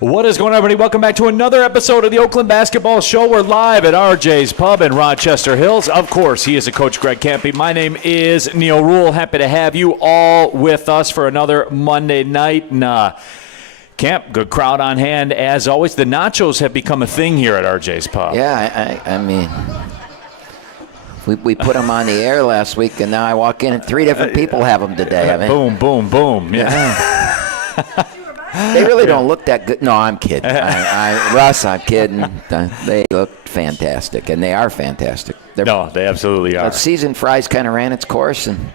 What is going on, everybody? Welcome back to another episode of the Oakland Basketball Show. We're live at RJ's Pub in Rochester Hills. Of course, he is a Coach Greg Kampe. My name is Neil Rule. Happy to have you all with us for another Monday night. Camp, good crowd on hand as always. The nachos have become a thing here at RJ's Pub. Yeah, I mean, we put them on the air last week, and now I walk in and three different people have them today. Boom, boom, boom. Yeah. They really don't look that good. No, I'm kidding. Russ, I'm kidding. They look fantastic, and they are fantastic. No, they absolutely are. Seasoned fries kind of ran its course, and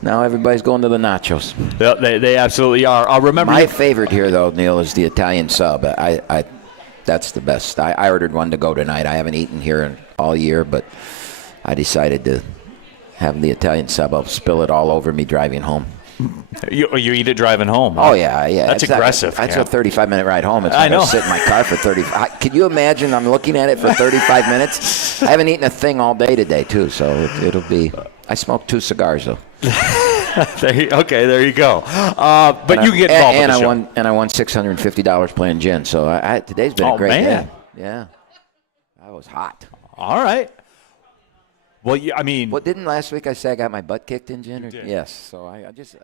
now everybody's going to the nachos. Yeah, they absolutely are. Remember, my favorite here, though, Neil, is the Italian sub. That's the best. I ordered one to go tonight. I haven't eaten here all year, but I decided to have the Italian sub. I'll spill it all over me driving home. You eat it driving home. Huh? Oh, yeah. That's aggressive. That's a 35-minute ride home. It's I know. Going to sit in my car for 35. Can you imagine I'm looking at it for 35 minutes? I haven't eaten a thing all day today, too, so it'll be – I smoked 2 cigars, though. Okay, there you go. But you can get involved with the show. And I won $650 playing gin, so today's been a great day. Yeah. That was hot. All right. Well, I mean. Well, didn't last week I say I got my butt kicked in gin? Yes. So I just,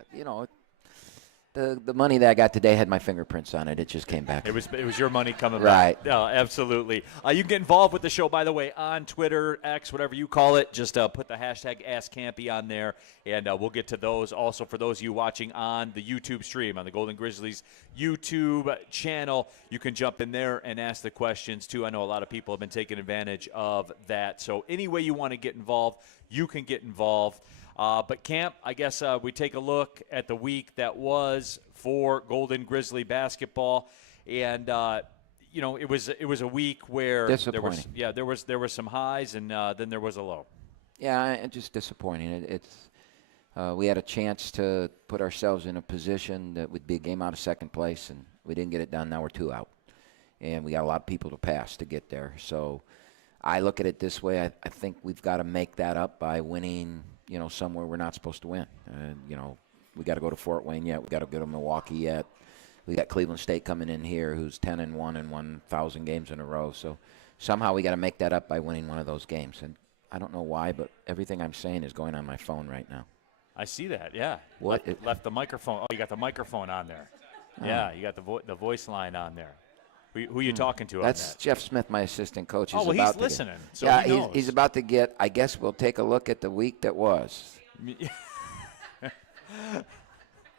the money that I got today had my fingerprints on it. It just came back. It was your money coming back. Right. No, absolutely. You can get involved with the show, by the way, on Twitter, X, whatever you call it. Just put the hashtag AskCampy on there, and we'll get to those. Also, for those of you watching on the YouTube stream, on the Golden Grizzlies YouTube channel, you can jump in there and ask the questions, too. I know a lot of people have been taking advantage of that. So any way you want to get involved, you can get involved. But Camp, I guess we take a look at the week that was for Golden Grizzly basketball, and it was a week where there was some highs and then there was a low. Yeah, just disappointing. We had a chance to put ourselves in a position that would be a game out of second place, and we didn't get it done. Now we're 2 out, and we got a lot of people to pass to get there. So I look at it this way: I think we've got to make that up by winning. Somewhere we're not supposed to win. We got to go to Fort Wayne yet. We got to go to Milwaukee yet. We got Cleveland State coming in here, who's 10-1 and won 1,000 games in a row. So somehow we got to make that up by winning one of those games. And I don't know why, but everything I'm saying is going on my phone right now. I see that. Yeah. What? Left the microphone. Oh, you got the microphone on there. Oh. Yeah, you got the voice line on there. Who are you talking to? That's Jeff Smith, my assistant coach. Oh, well, he's listening. So yeah, he knows. He's about to get. I guess we'll take a look at the week that was.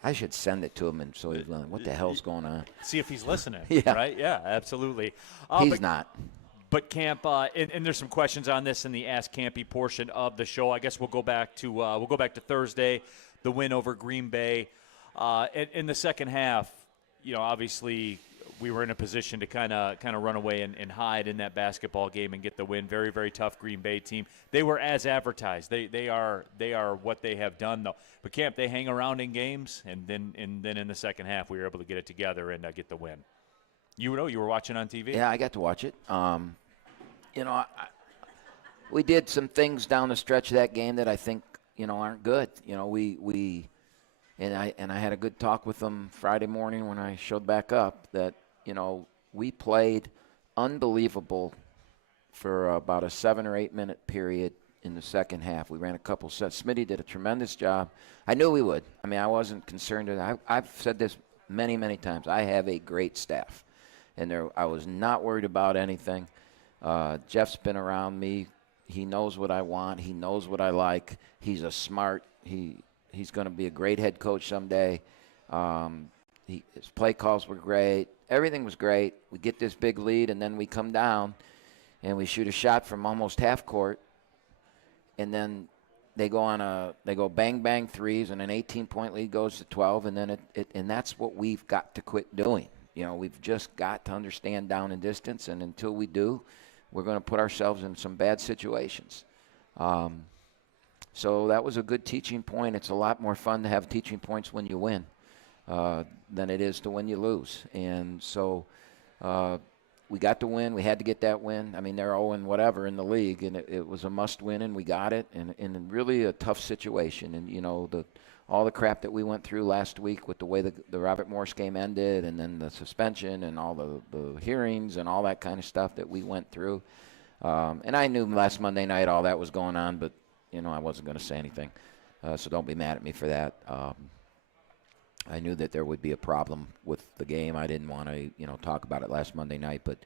I should send it to him, and so he's like, "What the hell's going on?" See if he's listening. Yeah. Right? Yeah, absolutely. He's not. But Camp, and there's some questions on this in the Ask Campy portion of the show. I guess we'll go back to Thursday, the win over Green Bay. In the second half, obviously we were in a position to kind of run away and hide in that basketball game and get the win. Very, very tough Green Bay team. They were as advertised. They are what they have done, though. But Camp, they hang around in games, and then in the second half we were able to get it together and get the win. You were watching on TV? Yeah, I got to watch it. We did some things down the stretch of that game that I think aren't good. I had a good talk with them Friday morning when I showed back up that we played unbelievable for about a 7 or 8 minute period in the second half. We ran a couple sets. Smitty did a tremendous job. I knew we would. I mean, I wasn't concerned. I've said this many, many times. I have a great staff, and I was not worried about anything. Jeff's been around me. He knows what I want. He knows what I like. He's a smart. He's going to be a great head coach someday. His play calls were great. Everything was great. We get this big lead, and then we come down, and we shoot a shot from almost half court, and then they go bang bang threes, and an 18-point lead goes to 12, and then and that's what we've got to quit doing. We've just got to understand down and distance, and until we do, we're going to put ourselves in some bad situations. So that was a good teaching point. It's a lot more fun to have teaching points when you win than it is to when you lose. And so we got the win. We had to get that win. I mean, they're 0-whatever in the league, and it was a must-win, and we got it. And in really a tough situation. And, all the crap that we went through last week with the way the Robert Morris game ended, and then the suspension and all the hearings and all that kind of stuff that we went through. And I knew last Monday night all that was going on, but, I wasn't going to say anything. So don't be mad at me for that. I knew that there would be a problem with the game. I didn't want to, talk about it last Monday night. But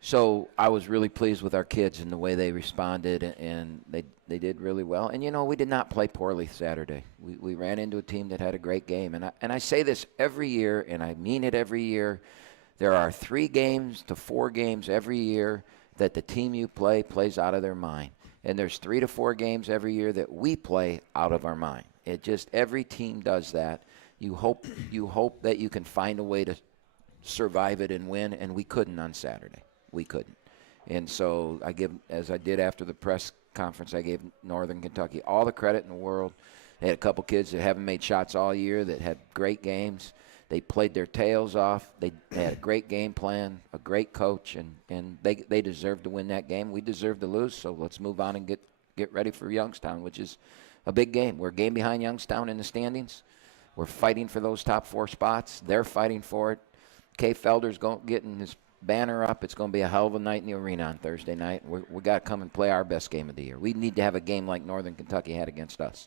so I was really pleased with our kids and the way they responded, and they did really well. And, we did not play poorly Saturday. We ran into a team that had a great game. And I say this every year, and I mean it every year. There are 3 games to 4 games every year that the team you play plays out of their mind. And there's 3 to 4 games every year that we play out of our mind. It just, every team does that. You hope that you can find a way to survive it and win, and we couldn't on Saturday. We couldn't. And so as I did after the press conference, I gave Northern Kentucky all the credit in the world. They had a couple kids that haven't made shots all year that had great games. They played their tails off. They had a great game plan, a great coach, and they deserved to win that game. We deserved to lose, so let's move on and get ready for Youngstown, which is a big game. We're a game behind Youngstown in the standings. We're fighting for those top 4 spots. They're fighting for it. Kay Felder's getting his banner up. It's going to be a hell of a night in the arena on Thursday night. We got to come and play our best game of the year. We need to have a game like Northern Kentucky had against us.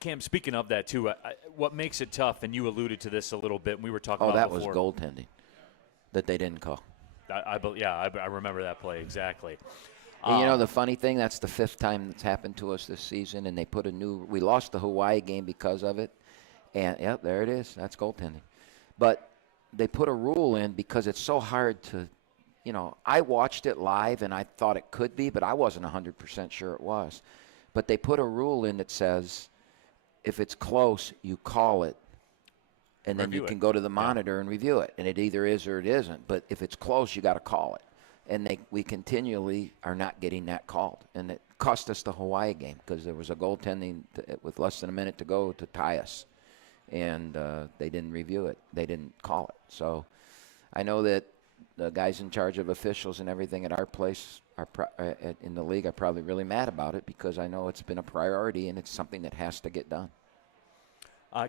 Cam, speaking of that, too, what makes it tough, and you alluded to this a little bit, and we were talking about that before. Was goaltending that they didn't call. I remember that play exactly. And the funny thing, that's the 5th time that's happened to us this season, and they put we lost the Hawaii game because of it. And, yep, there it is. That's goaltending. But they put a rule in because it's so hard to, I watched it live, and I thought it could be, but I wasn't 100% sure it was. But they put a rule in that says if it's close, you call it, and then you can go to the monitor and review it. And it either is or it isn't. But if it's close, you got to call it. And we continually are not getting that called. And it cost us the Hawaii game because there was a goaltending with less than a minute to go to tie us. And they didn't review it. They didn't call it. So I know that the guys in charge of officials and everything at our place in the league are probably really mad about it because I know it's been a priority and it's something that has to get done.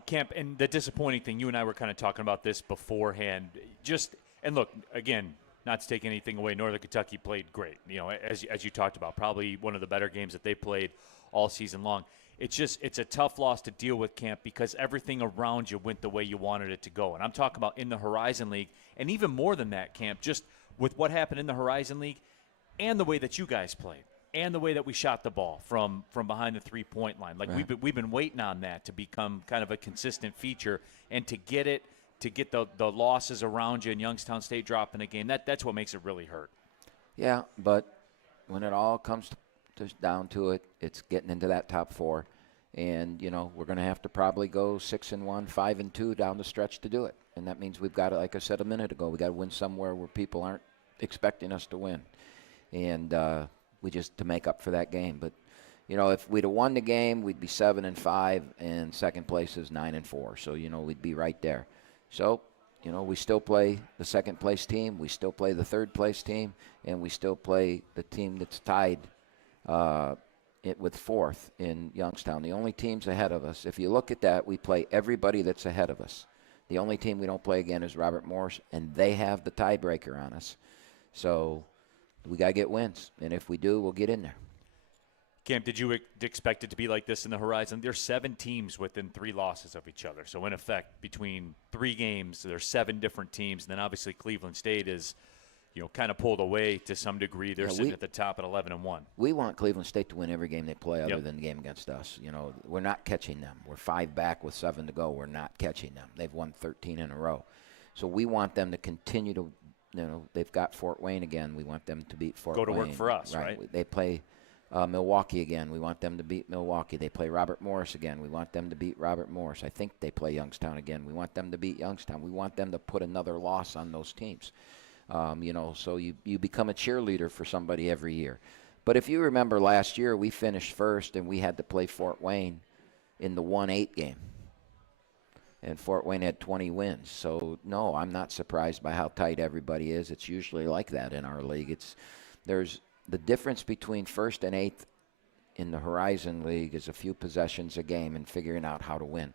Camp, and the disappointing thing, you and I were kind of talking about this beforehand. And look, again, not to take anything away, Northern Kentucky played great. As you talked about, probably one of the better games that they played all season long. It's a tough loss to deal with, Camp, because everything around you went the way you wanted it to go. And I'm talking about in the Horizon League, and even more than that, Camp, just with what happened in the Horizon League and the way that you guys played and the way that we shot the ball from behind the three-point line. Like, right. we've been waiting on that to become kind of a consistent feature, and to get the losses around you and Youngstown State dropping a game, that's what makes it really hurt. Yeah, but when it all comes down to it, it's getting into that top 4. And, we're going to have to probably go 6-1, 5-2 down the stretch to do it. And that means we've got to, like I said a minute ago, we got to win somewhere where people aren't expecting us to win. And we just to make up for that game. But, if we'd have won the game, we'd be 7-5, and second place is 9-4. So, we'd be right there. So, we still play the second place team, we still play the third place team, and we still play the team that's tied with 4th in Youngstown. The only teams ahead of us, if you look at that, we play everybody that's ahead of us. The only team we don't play again is Robert Morris, and they have the tiebreaker on us. So we got to get wins, and if we do, we'll get in there. Cam, did you expect it to be like this in the Horizon? There's 7 teams within 3 losses of each other. So, in effect, between 3 games, there's 7 different teams. And then, obviously, Cleveland State is, kind of pulled away to some degree. They're sitting at the top at 11-1. We want Cleveland State to win every game they play other than the game against us. We're not catching them. We're 5 back with 7 to go. We're not catching them. They've won 13 in a row. So we want them to continue to, they've got Fort Wayne again. We want them to beat Fort Wayne. Go to work for us, right? They play Milwaukee again. We want them to beat Milwaukee. They play Robert Morris again. We want them to beat Robert Morris. I think they play Youngstown again. We want them to beat Youngstown. We want them to put another loss on those teams. So you become a cheerleader for somebody every year. But if you remember last year, we finished first, and we had to play Fort Wayne in the 1-8 game. And Fort Wayne had 20 wins. So, no, I'm not surprised by how tight everybody is. It's usually like that in our league. There's the difference between 1st and 8th in the Horizon League is a few possessions a game and figuring out how to win.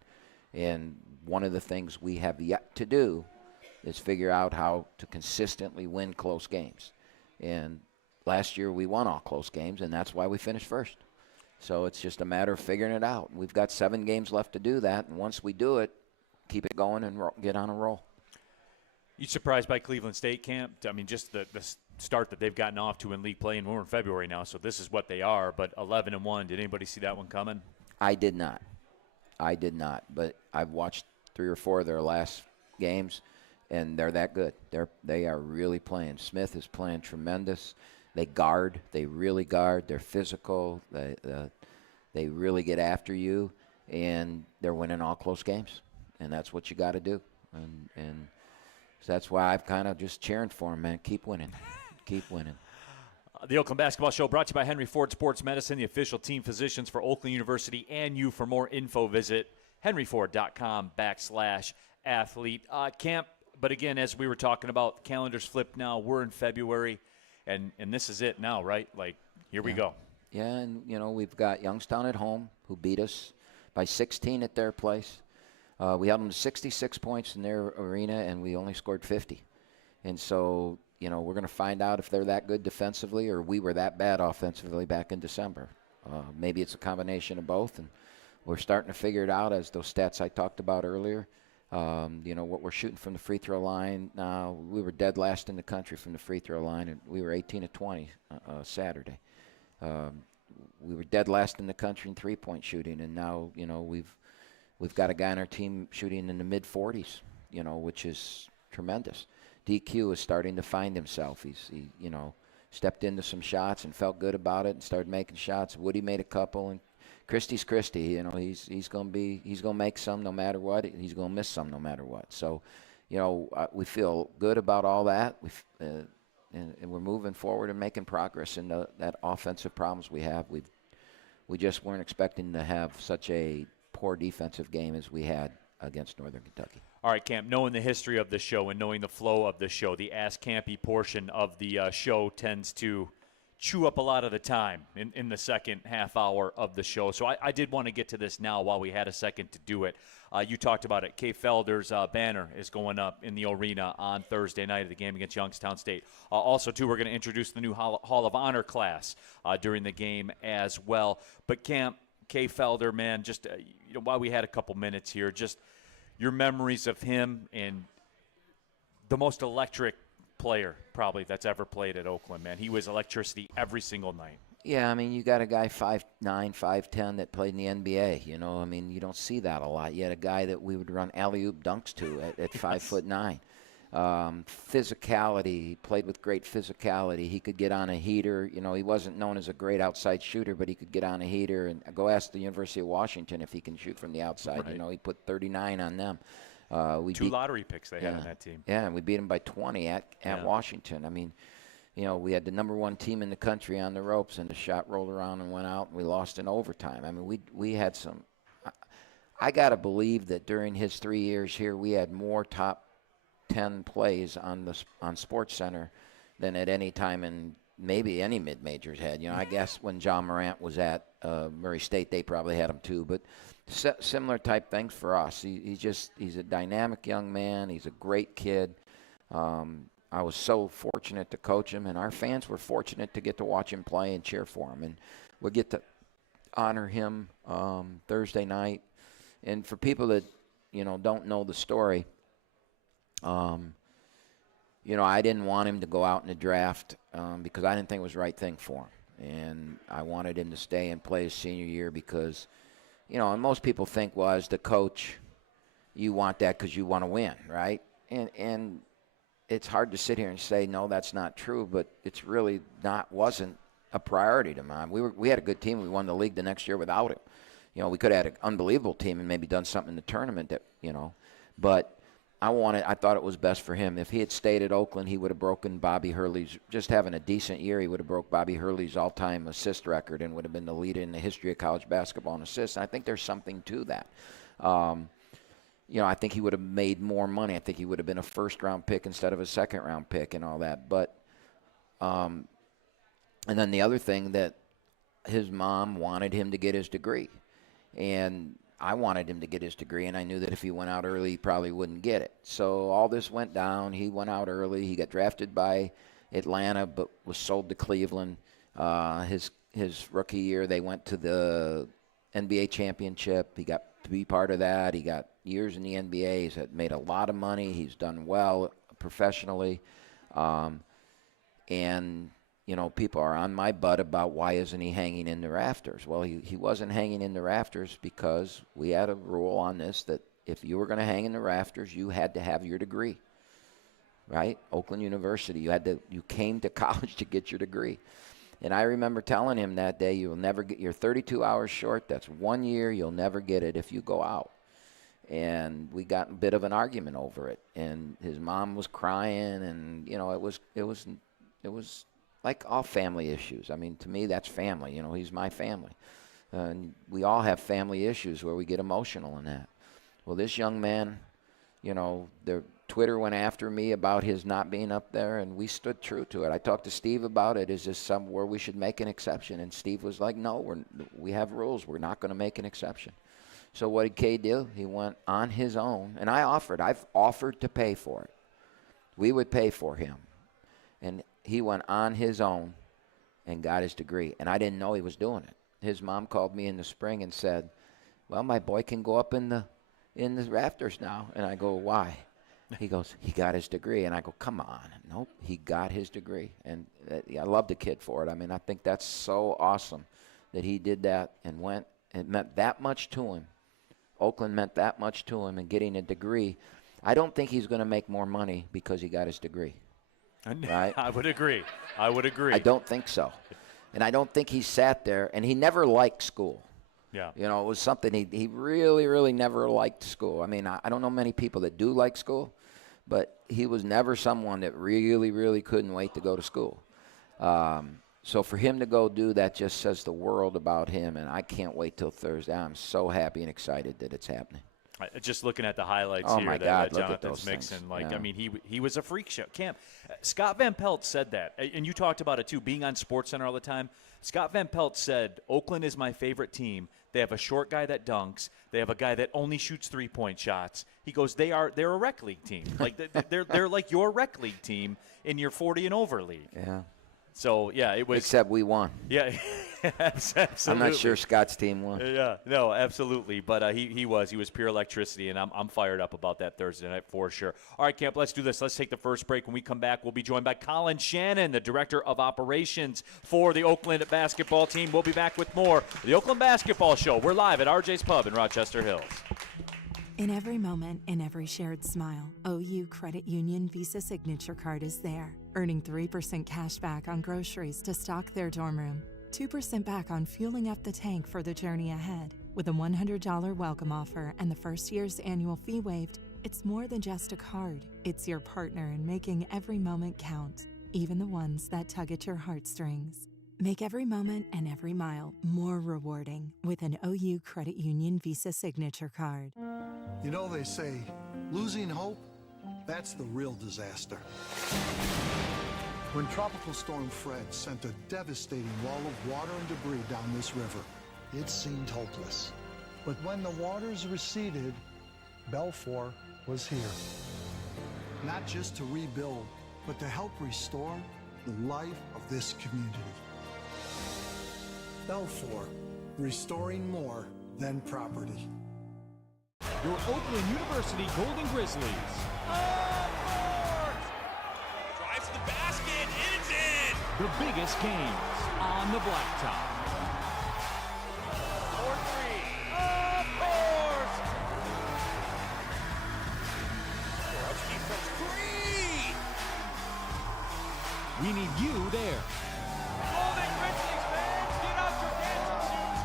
And one of the things we have yet to do is figure out how to consistently win close games. And last year we won all close games, and that's why we finished first. So it's just a matter of figuring it out. We've got 7 games left to do that, and once we do it, keep it going and get on a roll. You surprised by Cleveland State, Camp? I mean, just the start that they've gotten off to in league play, and we're in February now, so this is what they are. But 11-1, did anybody see that one coming? I did not, but I've watched 3 or 4 of their last games, and they're that good. They are really playing. Smith is playing tremendous. They guard. They really guard. They're physical. They really get after you, and they're winning all close games. And that's what you got to do. And so that's why I've kind of just cheering for them, man. Keep winning. Keep winning. The Oakland Basketball Show brought to you by Henry Ford Sports Medicine, the official team physicians for Oakland University and you. For more info, visit henryford.com/athlete. Camp, but again, as we were talking about, calendars flipped now. We're in February, and this is it now, right? Like, here we go. Yeah, and, we've got Youngstown at home, who beat us by 16 at their place. We held them to 66 points in their arena, and we only scored 50. And so, we're going to find out if they're that good defensively or we were that bad offensively back in December. Maybe it's a combination of both, and we're starting to figure it out as those stats I talked about earlier. What we're shooting from the free throw line now, we were dead last in the country from the free throw line, and we were 18 of 20 Saturday. We were dead last in the country in three-point shooting, and now, we've got a guy on our team shooting in the mid-40s, which is tremendous. DQ is starting to find himself. He stepped into some shots and felt good about it and started making shots. Woody made a couple, and Christie's Christie. He's going to make some no matter what. He's going to miss some no matter what. So, we feel good about all that. And we're moving forward and making progress in that offensive problems we have. We just weren't expecting to have such a poor defensive game as we had against Northern Kentucky. All right, Camp, knowing the history of the show and knowing the flow of the show, the Ask Campy portion of the show tends to chew up a lot of the time in the second half hour of the show. So I did want to get to this now while we had a second to do it. You talked about it. Kay Felder's banner is going up in the arena on Thursday night of the game against Youngstown State. Also, too, we're going to introduce the new Hall of Honor class during the game as well. But, Camp, Kay Felder, man, just while we had a couple minutes here, just your memories of him and the most electric player probably that's ever played at Oakland, man. He was electricity every single night. Yeah, you got a guy 5'9", 5'10" that played in the NBA. You don't see that a lot. You had a guy that we would run alley-oop dunks to at 5'9". Physicality, he played with great physicality. He could get on a heater. He wasn't known as a great outside shooter, but he could get on a heater. And go ask the University of Washington if he can shoot from the outside. Right. He put 39 on them. Two lottery picks they had on that team. Yeah, and we beat them by 20 at Washington. We had the number 1 team in the country on the ropes, and the shot rolled around and went out, and we lost in overtime. We had some. I got to believe that during his 3 years here, we had more top 10 plays on SportsCenter than at any time in maybe any mid-majors had. I guess when John Morant was at Murray State, they probably had him too. But similar type things for us. He's a dynamic young man. He's a great kid. I was so fortunate to coach him, and our fans were fortunate to get to watch him play and cheer for him. And we'll get to honor him Thursday night. And for people that, don't know the story, I didn't want him to go out in the draft because I didn't think it was the right thing for him. And I wanted him to stay and play his senior year because, and most people think, well, as the coach, you want that because you want to win, right? And it's hard to sit here and say, no, that's not true, but it's really wasn't a priority to mine. We had a good team. We won the league the next year without him. We could have had an unbelievable team and maybe done something in the tournament that, but I thought it was best for him. If he had stayed at Oakland, he would have broken Bobby Hurley's, just having a decent year, he would have broke Bobby Hurley's all-time assist record and would have been the leader in the history of college basketball in assists. And I think there's something to that. I think he would have made more money. I think he would have been a first-round pick instead of a second-round pick and all that. But, and then the other thing that his mom wanted him to get his degree. And I wanted him to get his degree, and I knew that if he went out early, he probably wouldn't get it. So all this went down. He went out early. He got drafted by Atlanta, but was sold to Cleveland. His rookie year, they went to the NBA championship. He got to be part of that. He got years in the NBA. He's made a lot of money. He's done well professionally. And, you know, people are on my butt about why isn't he hanging in the rafters. Well, he wasn't hanging in the rafters because we had a rule on this that if you were going to hang in the rafters, you had to have your degree, right? Oakland University, you came to college to get your degree. And I remember telling him that day, you'll never get, you're 32 hours short. That's 1 year. You'll never get it if you go out. And we got a bit of an argument over it. And his mom was crying, and, you know, it was like all family issues. I mean, to me, that's family. You know, he's my family. And we all have family issues where we get emotional in that. Well, this young man, you know, Twitter went after me about his not being up there, and we stood true to it. I talked to Steve about it. Is this somewhere we should make an exception? And Steve was like, no, we have rules. We're not going to make an exception. So what did Kay do? He went on his own, and I've offered to pay for it. We would pay for him. And he went on his own and got his degree, and I didn't know he was doing it. His mom called me in the spring and said, well, my boy can go up in the rafters now. And I go, why? He goes, he got his degree. And I go, come on. Nope, he got his degree. And I love the kid for it. I mean, I think that's so awesome that he did that and went. It meant that much to him. Oakland meant that much to him, and getting a degree. I don't think he's going to make more money because he got his degree. Right? I would agree. I don't think so. And I don't think he sat there, and he never liked school. Yeah. You know, it was something he really, really never liked school. I mean, I don't know many people that do like school, but he was never someone that really, really couldn't wait to go to school. So for him to go do that just says the world about him, and I can't wait till Thursday. I'm so happy and excited that it's happening. Just looking at the highlights here my that God, Jonathan's mixing, yeah. I mean, he was a freak show. Camp, Scott Van Pelt said that, and you talked about it too, being on SportsCenter all the time. Scott Van Pelt said, Oakland is my favorite team. They have a short guy that dunks. They have a guy that only shoots three-point shots. He goes, they're a rec league team. Like they're like your rec league team in your 40 and over league. Yeah. So, yeah, it was. Except we won. Yeah, absolutely. I'm not sure Scott's team won. Yeah, no, absolutely. But he was pure electricity, and I'm fired up about that Thursday night for sure. All right, Camp, let's do this. Let's take the first break. When we come back, we'll be joined by Colin Shannon, the Director of Operations for the Oakland basketball team. We'll be back with more. The Oakland Basketball Show. We're live at RJ's Pub in Rochester Hills. In every moment, in every shared smile, OU Credit Union Visa Signature Card is there, earning 3% cash back on groceries to stock their dorm room, 2% back on fueling up the tank for the journey ahead. With a $100 welcome offer and the first year's annual fee waived, it's more than just a card. It's your partner in making every moment count, even the ones that tug at your heartstrings. Make every moment and every mile more rewarding with an OU Credit Union Visa Signature Card. You know, they say, losing hope, that's the real disaster. When Tropical Storm Fred sent a devastating wall of water and debris down this river, it seemed hopeless. But when the waters receded, Belfour was here. Not just to rebuild, but to help restore the life of this community. Belfour, restoring more than property. Your Oakland University Golden Grizzlies. Drives to the basket, and it's in! The biggest games on the blacktop. For three. Of course! Borowski from three! We need you there. Golden Grizzlies fans, get out your dancing shoes!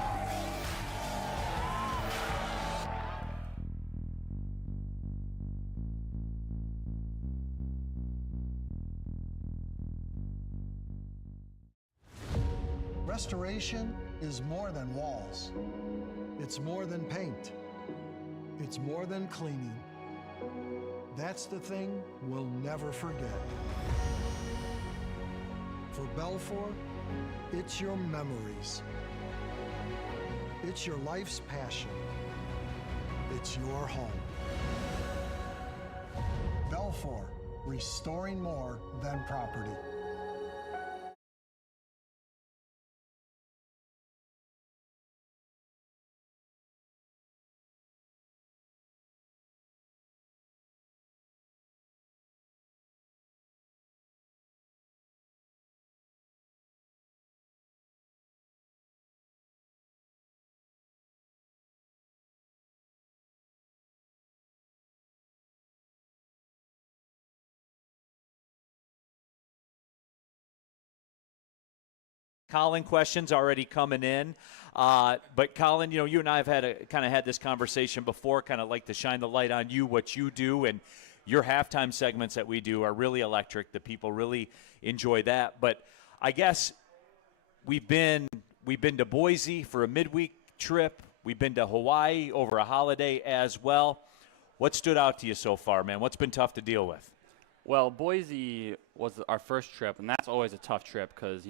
Restoration is more than walls. It's more than paint. It's more than cleaning. That's the thing we'll never forget. For Belfour, it's your memories. It's your life's passion. It's your home. Belfour, restoring more than property. Colin questions already coming in. But Colin, you and I have had this conversation before, kind of like to shine the light on you, what you do, and your halftime segments that we do are really electric. The people really enjoy that. But I guess we've been to Boise for a midweek trip. We've been to Hawaii over a holiday as well. What stood out to you so far, man? What's been tough to deal with? Well, Boise was our first trip, and that's always a tough trip because,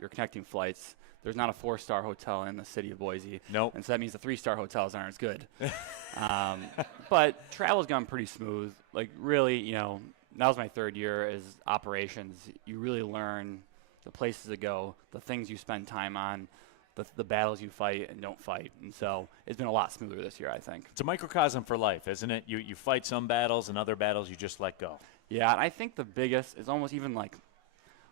you're connecting flights. There's not a 4-star hotel in the city of Boise. Nope. And so that means the 3-star hotels aren't as good. But travel's gone pretty smooth. Like, really, that was my third year as operations. You really learn the places to go, the things you spend time on, the battles you fight and don't fight. And so it's been a lot smoother this year, I think. It's a microcosm for life, isn't it? You fight some battles and other battles you just let go. Yeah, and I think the biggest is almost even like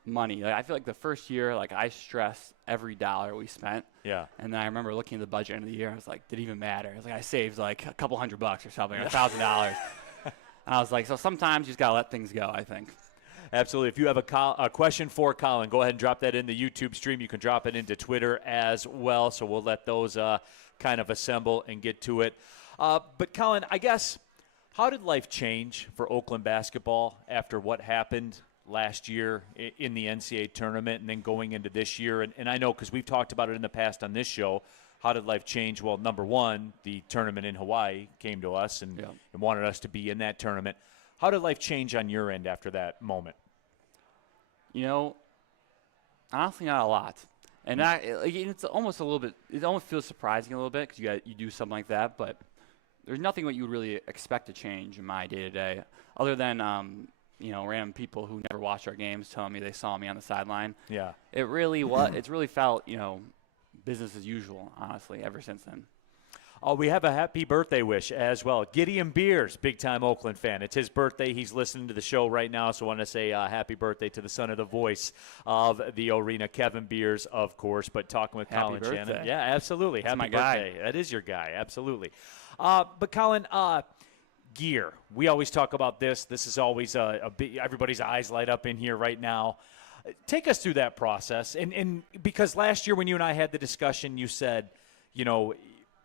money. Like, I feel like the first year, I stressed every dollar we spent. Yeah. And then I remember looking at the budget end of the year, I was like, did it even matter? I was like, I saved like a couple $100 or something, or $1,000. And I was like, so sometimes you just got to let things go, I think. Absolutely. If you have a question for Colin, go ahead and drop that in the YouTube stream. You can drop it into Twitter as well. So we'll let those kind of assemble and get to it. But Colin, I guess, how did life change for Oakland basketball after what happened last year in the NCAA tournament and then going into this year? And I know because we've talked about it in the past on this show, how did life change? Well, number one, the tournament in Hawaii came to us and wanted us to be in that tournament. How did life change on your end after that moment? Honestly, not a lot. And it's almost a little bit, it almost feels surprising a little bit because you do something like that, but there's nothing what you would really expect to change in my day-to-day other than, random people who never watch our games telling me they saw me on the sideline. Yeah. It's really felt, business as usual, honestly, ever since then. Oh, we have a happy birthday wish as well. Gideon Beers, big-time Oakland fan. It's his birthday. He's listening to the show right now, so I want to say happy birthday to the son of the voice of the arena, Kevin Beers, of course, but talking with Colin Shannon. Yeah, absolutely. That's happy my birthday. guy. That is your guy, absolutely. But, Colin, gear. We always talk about this. This is always a big, everybody's eyes light up in here right now. Take us through that process. And because last year when you and I had the discussion, you said,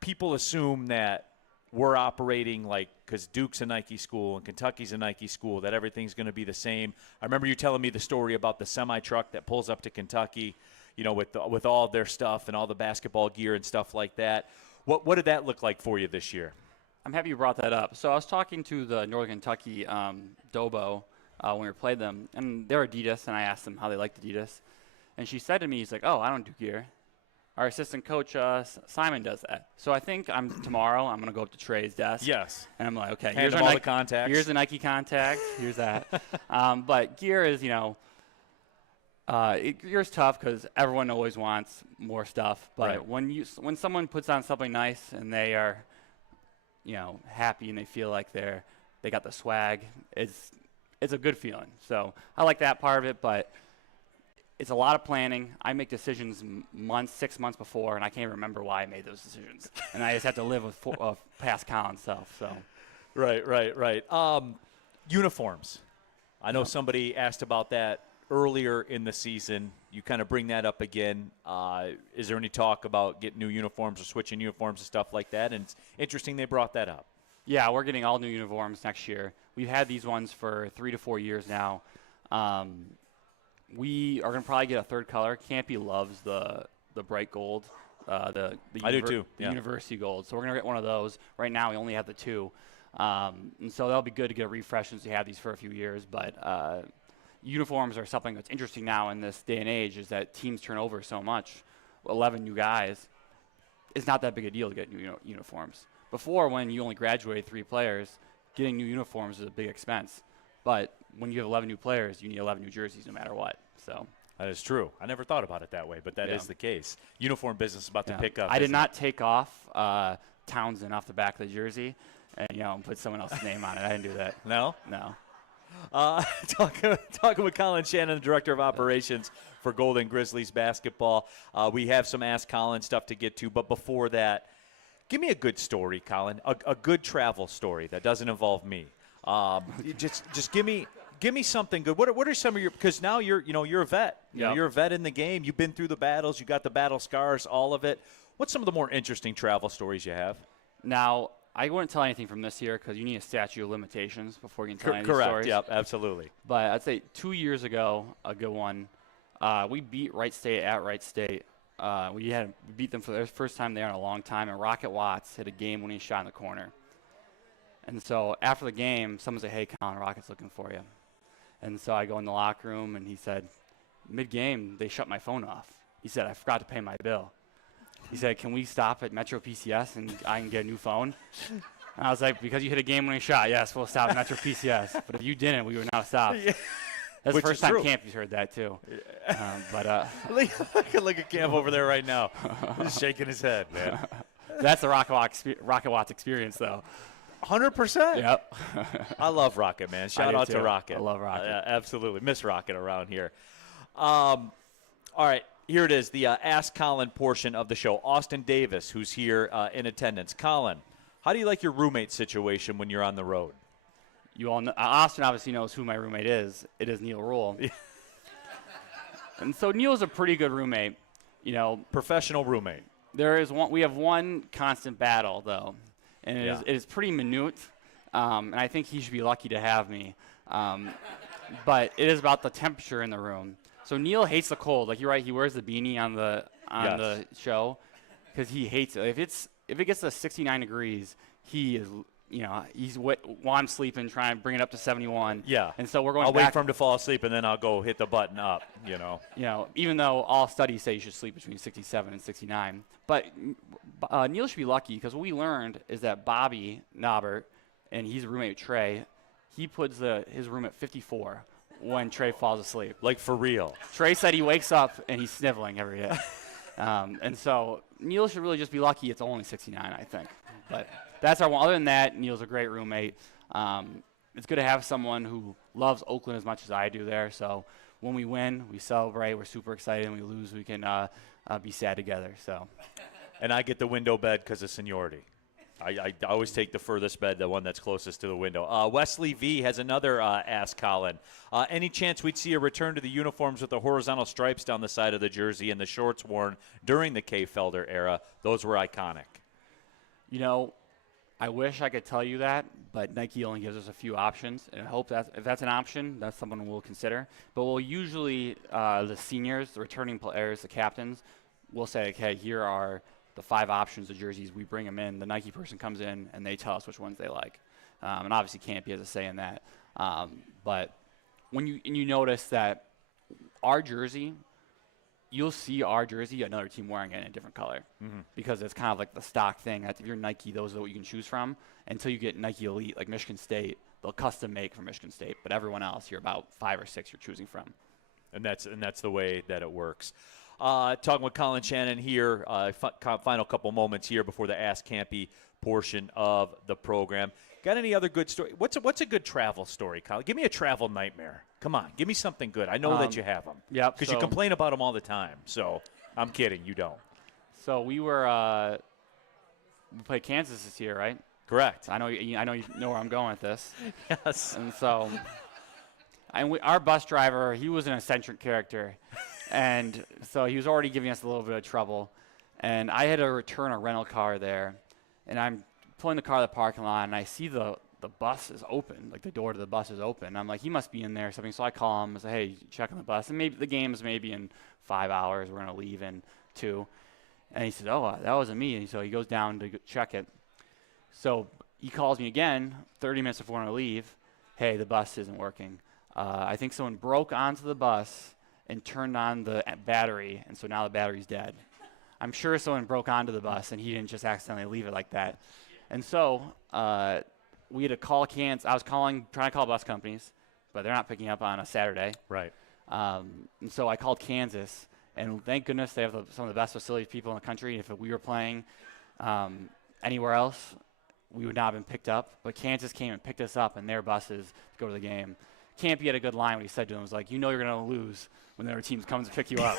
people assume that we're operating because Duke's a Nike school and Kentucky's a Nike school, that everything's going to be the same. I remember you telling me the story about the semi-truck that pulls up to Kentucky, with all their stuff and all the basketball gear and stuff like that. What did that look like for you this year? I'm happy you brought that up. So I was talking to the Northern Kentucky Dobo when we played them, and they're Adidas, and I asked them how they liked Adidas. And she said to me, he's like, oh, I don't do gear. Our assistant coach, Simon, does that. So I think tomorrow I'm going to go up to Trey's desk. Yes. And I'm like, okay, here's all the contacts. Here's the Nike contact. Here's that. But gear is, gear's tough because everyone always wants more stuff. But right. when someone puts on something nice and they are, happy and they feel like they got the swag, it's a good feeling. So I like that part of it, but it's a lot of planning. I make decisions 6 months before, and I can't remember why I made those decisions. And I just have to live with past Colin stuff. So, Right. Uniforms. I know somebody asked about that earlier in the season. You kind of bring that up again. Is there any talk about getting new uniforms or switching uniforms and stuff like that? And it's interesting they brought that up. Yeah, we're getting all new uniforms next year. We've had these ones for 3 to 4 years now. We are going to probably get a third color. Kampe loves the bright gold. I do too. The university gold. So we're going to get one of those. Right now we only have the 2. And so that'll be good to get a refresh since we have these for a few years. But uniforms are something that's interesting now in this day and age is that teams turn over so much. 11 new guys. it's not that big a deal to get new uniforms. Before, when you only graduated 3 players, getting new uniforms is a big expense. But when you have 11 new players, you need 11 new jerseys no matter what. So That is true. I never thought about it that way, but that is the case. Uniform business is about to pick up. I did not take off Townsend off the back of the jersey and put someone else's name on it. I didn't do that. No? No. Talking with Colin Shannon, the Director of Operations for Golden Grizzlies basketball. We have some Ask Colin stuff to get to, but before that, give me a good story, Colin, a good travel story that doesn't involve me. Just give me something good. What are some of your, because now you're a vet. You're a vet in the game. You've been through the battles. You got the battle scars, all of it. What's some of the more interesting travel stories you have? Now, I wouldn't tell anything from this year because you need a statute of limitations before you can tell any of these Correct. stories. Yep, absolutely. But I'd say 2 years ago, a good one, we beat Wright State at Wright State. We beat them for the first time there in a long time, and Rocket Watts hit a game-winning shot in the corner. And so after the game, someone said, "Hey, Colin, Rocket's looking for you." And so I go in the locker room, and he said, mid-game, they shut my phone off. He said, "I forgot to pay my bill." He said, "Can we stop at Metro PCS and I can get a new phone?" And I was like, "Because you hit a game-winning shot, yes, we'll stop at Metro PCS. But if you didn't, we would not stop." Yeah. That's the first time Kampe's heard that, too. Look at Camp over there right now. He's shaking his head, man. That's the Rocket Watts experience, though. 100%. Yep. I love Rocket, man. Shout out to Rocket. I love Rocket. Absolutely. Miss Rocket around here. All right. Here it is, the Ask Colin portion of the show. Austin Davis, who's here in attendance. Colin, how do you like your roommate situation when you're on the road? You all know, Austin obviously knows who my roommate is. It is Neil Rule. And so Neil's a pretty good roommate. Professional roommate. We have one constant battle, though, and it is pretty minute, and I think he should be lucky to have me. But it is about the temperature in the room. So Neil hates the cold. Like, you're right, he wears the beanie on the show because he hates it. If it gets to 69 degrees, he is, he's wet while I'm sleeping, trying to bring it up to 71. Yeah. And so we're going I'll back. wait for him to fall asleep, and then I'll go hit the button up, Even though all studies say you should sleep between 67 and 69. But Neil should be lucky because what we learned is that Bobby Nobbert, and he's a roommate with Trey, he puts his room at 54 when Trey falls asleep. Like, for real. Trey said he wakes up and he's sniveling every day. And so Neil should really just be lucky it's only 69, I think. But that's our one. Other than that, Neil's a great roommate. It's good to have someone who loves Oakland as much as I do there. So when we win, we celebrate. We're super excited. And we lose, we can be sad together. So. And I get the window bed because of seniority. I always take the furthest bed, the one that's closest to the window. Wesley V has another Ask Colin. Any chance we'd see a return to the uniforms with the horizontal stripes down the side of the jersey and the shorts worn during the K. Felder era? Those were iconic. I wish I could tell you that, but Nike only gives us a few options, and I hope that if that's an option, that's something we'll consider. But we'll usually, the seniors, the returning players, the captains, will say, okay, here are the 5 options of jerseys. We bring them in. The Nike person comes in, and they tell us which ones they like. And obviously Kampe has a say in that. But when you notice that our jersey, you'll see our jersey, another team wearing it in a different color. Mm-hmm. Because it's kind of like the stock thing. If you're Nike, those are what you can choose from. Until you get Nike Elite, like Michigan State, they'll custom make for Michigan State. But everyone else, you're about 5 or 6 you're choosing from. And that's the way that it works. Talking with Colin Shannon here, final couple moments here before the Ask Kampe portion of the program. Got any other good story? What's a good travel story, Colin? Give me a travel nightmare. Come on, give me something good. I know that you have them. Yep. Because you complain about them all the time. So I'm kidding, you don't. So we played Kansas this year, right? Correct. I know you know where I'm going with this. Yes. And so, our bus driver, he was an eccentric character. And so he was already giving us a little bit of trouble. And I had to return a rental car there. And I'm pulling the car to the parking lot, and I see the bus is open. Like, the door to the bus is open. I'm like, he must be in there or something. So I call him and say, hey, check on the bus. And maybe the game's maybe in 5 hours. We're going to leave in 2. And he said, oh, that wasn't me. And so he goes down to check it. So he calls me again 30 minutes before I leave. Hey, the bus isn't working. I think someone broke onto the bus and turned on the battery, and so now the battery's dead. I'm sure someone broke onto the bus and he didn't just accidentally leave it like that. And so we had to call Kansas. I was trying to call bus companies, but they're not picking up on a Saturday. Right. And so I called Kansas, and thank goodness they have some of the best facilities people in the country. If we were playing anywhere else, we would not have been picked up. But Kansas came and picked us up in their buses to go to the game. Kampe had a good line when he said to them, was like, you know you're going to lose when their team comes to pick you up.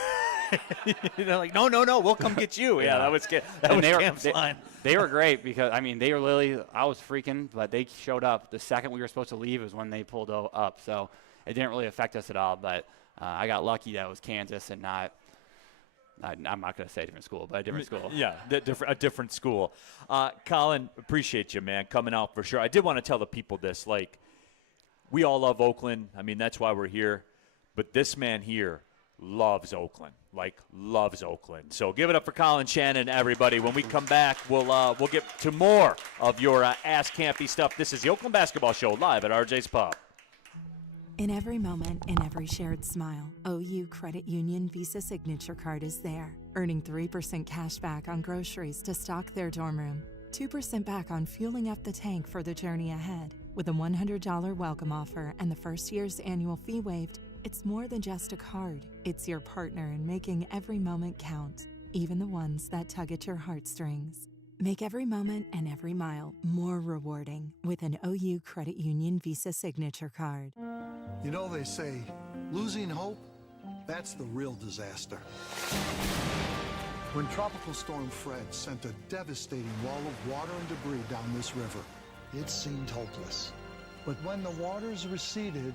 They're like, no, we'll come get you. Yeah, that was Camp's line. They were great because, I mean, they were literally, I was freaking, but they showed up. The second we were supposed to leave is when they pulled up. So it didn't really affect us at all. But I got lucky that it was Kansas and not, I'm not going to say a different school, but a different school. Yeah, a different school. Colin, appreciate you, man, coming out for sure. I did want to tell the people this. Like, we all love Oakland. I mean, that's why we're here. But this man here loves Oakland. Loves Oakland. So give it up for Colin Shannon, everybody. When we come back, we'll get to more of your Ask Kampe stuff. This is the Oakland Basketball Show live at RJ's Pub. In every moment, in every shared smile, OU Credit Union Visa Signature Card is there, earning 3% cash back on groceries to stock their dorm room, 2% back on fueling up the tank for the journey ahead. With a $100 welcome offer and the first year's annual fee waived, it's more than just a card. It's your partner in making every moment count, even the ones that tug at your heartstrings. Make every moment and every mile more rewarding with an OU Credit Union Visa Signature Card. You know, they say, losing hope, that's the real disaster. When Tropical Storm Fred sent a devastating wall of water and debris down this river, it seemed hopeless. But when the waters receded,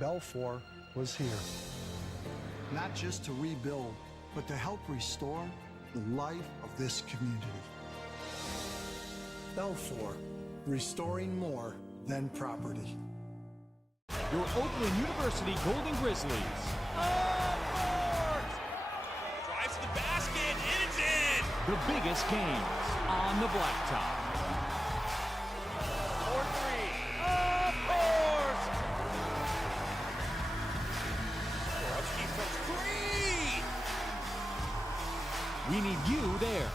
Belfour was here. Not just to rebuild, but to help restore the life of this community. Belfour, restoring more than property. Your Oakland University Golden Grizzlies. Drives to the basket, and it's in! The biggest games on the blacktop. 4-3. Of course! Borowski from 3! We need you there.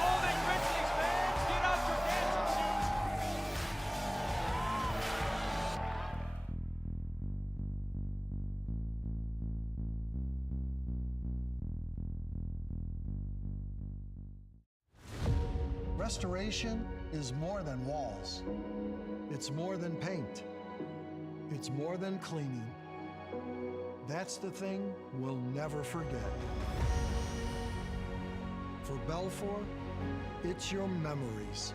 All that Grizzlies fans, get out your dancing shoes! Restoration is more than walls. It's more than paint. It's more than cleaning. That's the thing we'll never forget. For Belfour, it's your memories.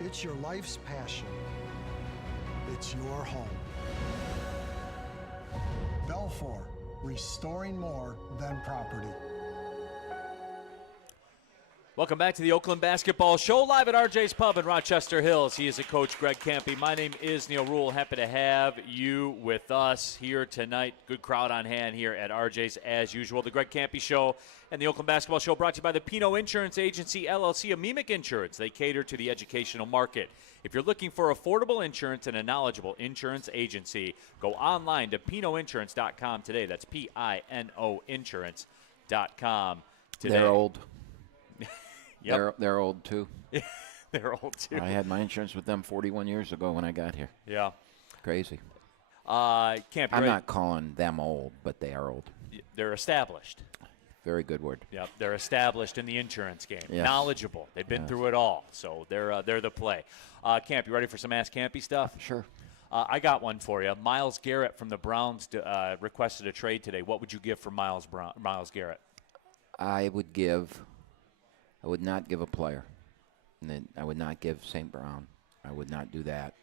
It's your life's passion. It's your home. Belfour, restoring more than property. Welcome back to the Oakland Basketball Show, live at RJ's Pub in Rochester Hills. He is the coach, Greg Kampe. My name is Neil Rule. Happy to have you with us here tonight. Good crowd on hand here at RJ's as usual. The Greg Kampe Show and the Oakland Basketball Show brought to you by the Pino Insurance Agency, LLC of Mimic Insurance. They cater to the educational market. If you're looking for affordable insurance and a knowledgeable insurance agency, go online to pinoinsurance.com today. That's P-I-N-O insurance.com today. They're old. Yep. They're old, too. They're old, too. I had my insurance with them 41 years ago when I got here. Yeah. Crazy. Kampe, I'm not calling them old, but they are old. They're established. Very good word. Yep, they're established in the insurance game. Yes. Knowledgeable. They've been through it all, so they're the play. Kampe, you ready for some Ask Kampe stuff? Sure. I got one for you. Miles Garrett from the Browns requested a trade today. What would you give for Miles Garrett? I would not give a player. And then I would not give St. Brown. I would not do that.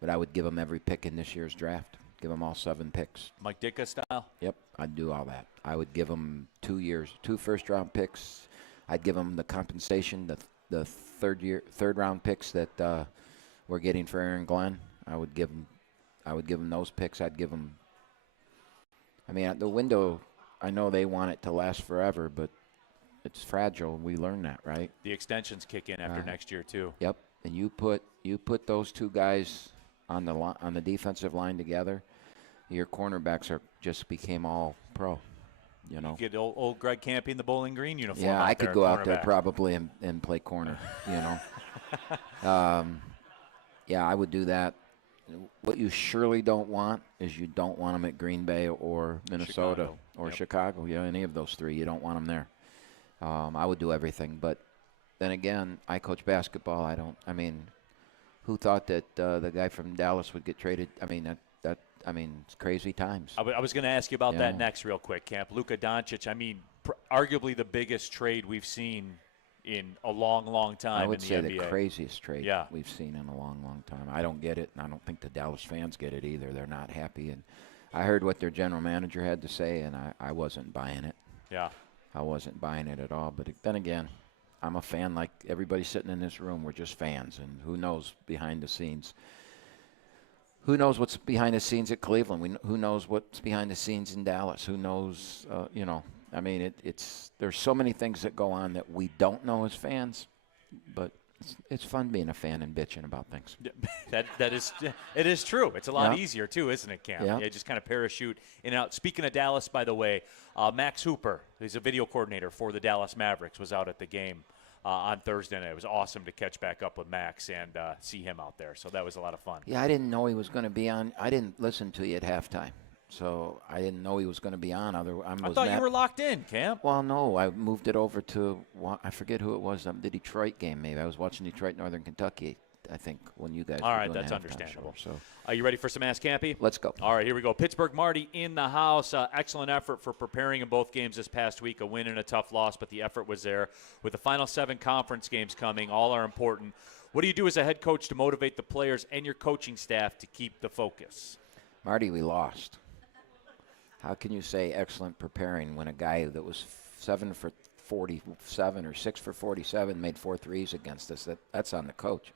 But I would give him every pick in this year's draft. Give him all 7 picks. Mike Ditka style? Yep, I'd do all that. I would give him 2 first-round picks. I'd give him the compensation, the third-round picks that we're getting for Aaron Glenn. I would give him those picks. I'd give him. I mean, the window. I know they want it to last forever, but it's fragile. We learned that, right? The extensions kick in after next year too. Yep. And you put those two guys on the defensive line together, your cornerbacks just became all pro. You know. You get old Greg Kampe in the Bowling Green uniform. Yeah, I could go out there cornerback. probably and play corner. You know. Yeah, I would do that. What you surely don't want is you don't want them at Green Bay or Minnesota Chicago. or Yep. Chicago. Yeah, any of those three. You don't want them there. I would do everything. But then again, I coach basketball. I mean, who thought that the guy from Dallas would get traded? I mean, it's crazy times. I was going to ask you about that Yeah. next real quick, Camp. Luka Doncic, I mean, arguably the biggest trade we've seen in a long, long time I would in the say NBA. the craziest trade Yeah. we've seen in a long, long time. I don't get it, and I don't think the Dallas fans get it either. They're not happy. And I heard what their general manager had to say, and I wasn't buying it. Yeah. I wasn't buying it at all. But then again, I'm a fan like everybody sitting in this room. We're just fans, and who knows behind the scenes. Who knows what's behind the scenes at Cleveland? Who knows what's behind the scenes in Dallas? Who knows, you know. I mean, there's so many things that go on that we don't know as fans, but it's fun being a fan and bitching about things. It is true. It's a lot Yeah. easier too, isn't it, Cam? Yeah. You just kind of parachute in and out. Speaking of Dallas, by the way, Max Hooper, who's a video coordinator for the Dallas Mavericks, was out at the game on Thursday night. It was awesome to catch back up with Max and see him out there. So that was a lot of fun. Yeah, I didn't know he was going to be on. I didn't listen to you at halftime, so I didn't know he was going to be on. I thought you were locked in, Cam. Well, no, I moved it over to, I forget who it was, the Detroit game maybe. I was watching Detroit, Northern Kentucky, I think, when you guys All were right, doing that's the halftime understandable. show, so Are you ready for some Ask Campy? let's go. All right, here we go. Pittsburgh Marty in the house. Excellent effort for preparing in both games this past week. A win and a tough loss, but the effort was there. With the final 7 conference games coming, all are important. What do you do as a head coach to motivate the players and your coaching staff to keep the focus? Marty, we lost. How can you say excellent preparing when a guy that was 7 for 47 or 6 for 47 made 4 threes against us? That's on the coach.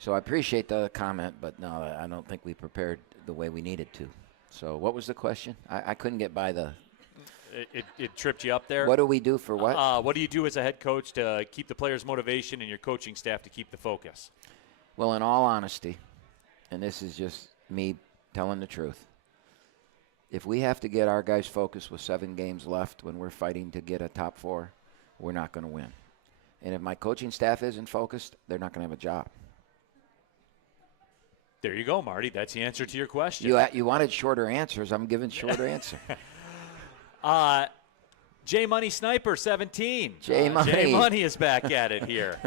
So I appreciate the comment, but no, I don't think we prepared the way we needed to. So what was the question? I couldn't get by the. It tripped you up there? What do we do for what? What do you do as a head coach to keep the players' motivation and your coaching staff to keep the focus? Well, in all honesty, and this is just me telling the truth, if we have to get our guys focused with 7 games left when we're fighting to get a top 4, we're not going to win. And if my coaching staff isn't focused, they're not going to have a job. There you go, Marty. That's the answer to your question. You wanted shorter answers. I'm giving shorter answer. J Money Sniper 17. J Money. J Money is back at it here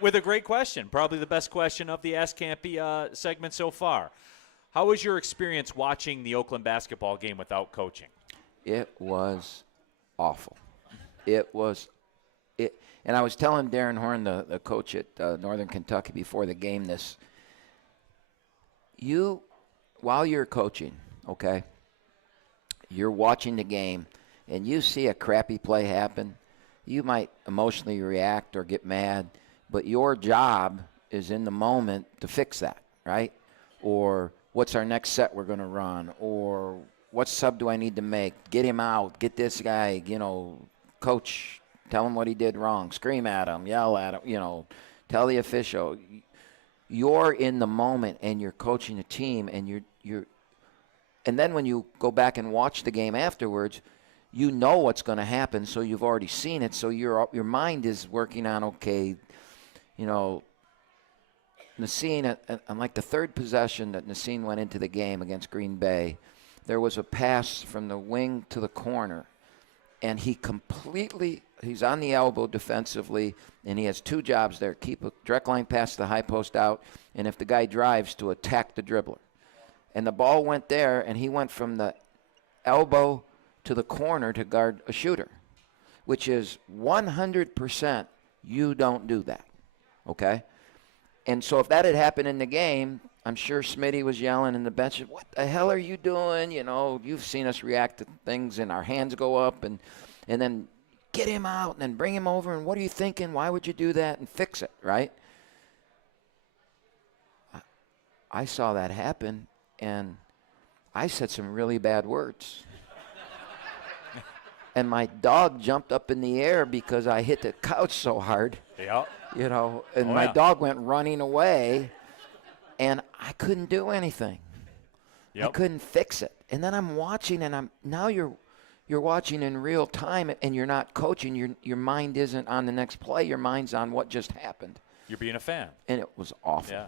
with a great question. Probably the best question of the Ask Campy segment so far. How was your experience watching the Oakland basketball game without coaching? It was awful. And I was telling Darren Horn, the coach at Northern Kentucky, before the game, while you're coaching, okay, you're watching the game, and you see a crappy play happen, you might emotionally react or get mad, but your job is in the moment to fix that, right? Or what's our next set we're going to run? Or what sub do I need to make? Get him out. Get this guy, coach, tell him what he did wrong. Scream at him, yell at him, tell the official. You're in the moment and you're coaching a team, and and then when you go back and watch the game afterwards, you know what's going to happen, so you've already seen it, so your mind is working on, okay, Nassim, on like the 3rd possession that Nassim went into the game against Green Bay, there was a pass from the wing to the corner, and he's on the elbow defensively, and he has 2 jobs there. Keep a direct line pass to the high post out, and if the guy drives, to attack the dribbler. And the ball went there, and he went from the elbow to the corner to guard a shooter, which is 100% you don't do that, okay? And so if that had happened in the game, I'm sure Smitty was yelling in the bench, what the hell are you doing? You've seen us react to things, and our hands go up, and then get him out and then bring him over, and what are you thinking? Why would you do that? And fix it, right? I saw that happen, and I said some really bad words. And my dog jumped up in the air because I hit the couch so hard. Yeah. My dog went running away, and I couldn't do anything. Yep. I couldn't fix it. And then I'm watching, and now you're you're watching in real time and you're not coaching. Your mind isn't on the next play. Your mind's on what just happened. You're being a fan. And it was awful. Yeah.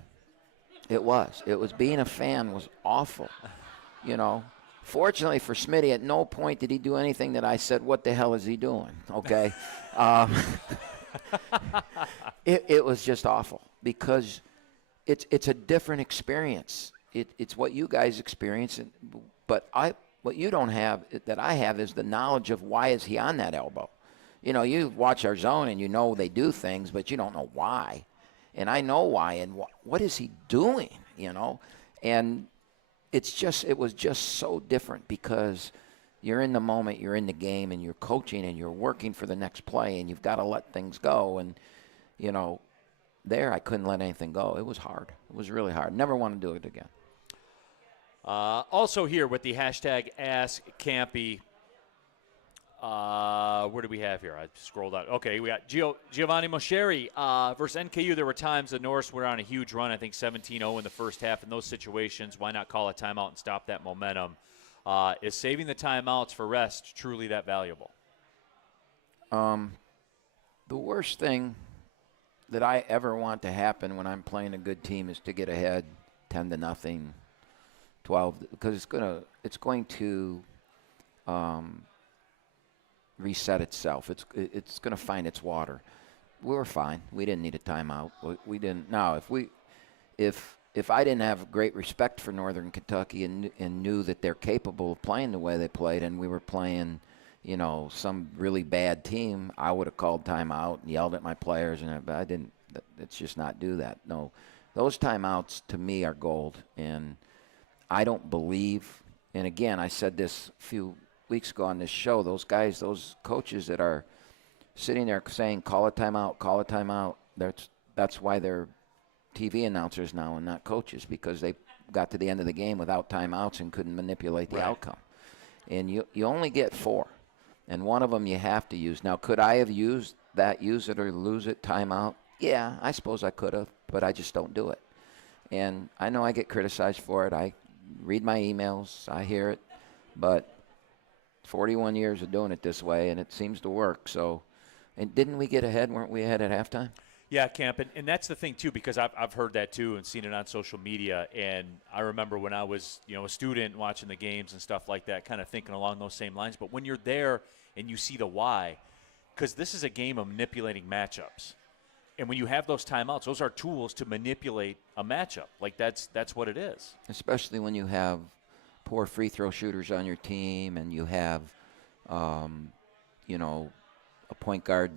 It was. Being a fan was awful. You know. Fortunately for Smitty, at no point did he do anything that I said, what the hell is he doing? Okay. It was just awful because it's a different experience. It's what you guys experience, but what you don't have that I have is the knowledge of why is he on that elbow. You know, you watch our zone and you know they do things, but you don't know why. And I know why, and what is he doing, you know? And it was just so different because you're in the moment, you're in the game, and you're coaching and you're working for the next play, and you've got to let things go. And, you know, there I couldn't let anything go. It was hard. It was really hard. Never want to do it again. Also here with the hashtag AskCampe. Where do we have here? I scrolled out. Okay, we got Giovanni Moscheri versus NKU. There were times the Norse were on a huge run, I think 17-0 in the first half. In those situations, why not call a timeout and stop that momentum? Is saving the timeouts for rest truly that valuable? The worst thing that I ever want to happen when I'm playing a good team is to get ahead 10-0, 12, because it's going to reset itself. It's going to find its water. We were fine. We didn't need a timeout. We didn't. Now, if I didn't have great respect for Northern Kentucky and knew that they're capable of playing the way they played, and we were playing, you know, some really bad team, I would have called timeout and yelled at my players, but I didn't. It's just not do that. No, those timeouts to me are gold, and I don't believe. And again, I said this a few weeks ago on this show. Those guys, those coaches that are sitting there saying, "Call a timeout," That's why they're TV announcers now and not coaches, because they got to the end of the game without timeouts and couldn't manipulate the outcome. And you only get 4, and one of them you have to use. Now, could I have used that use it or lose it timeout? Yeah, I suppose I could have, but I just don't do it. And I know I get criticized for it. I read my emails. I hear it. But 41 years of doing it this way, and it seems to work. So, and didn't we get ahead? Weren't we ahead at halftime? Yeah, Camp, and that's the thing, too, because I've heard that, too, and seen it on social media. And I remember when I was, a student watching the games and stuff like that, kind of thinking along those same lines. But when you're there and you see the why, because this is a game of manipulating matchups. And when you have those timeouts, those are tools to manipulate a matchup. Like, that's what it is. Especially when you have poor free throw shooters on your team and you have, a point guard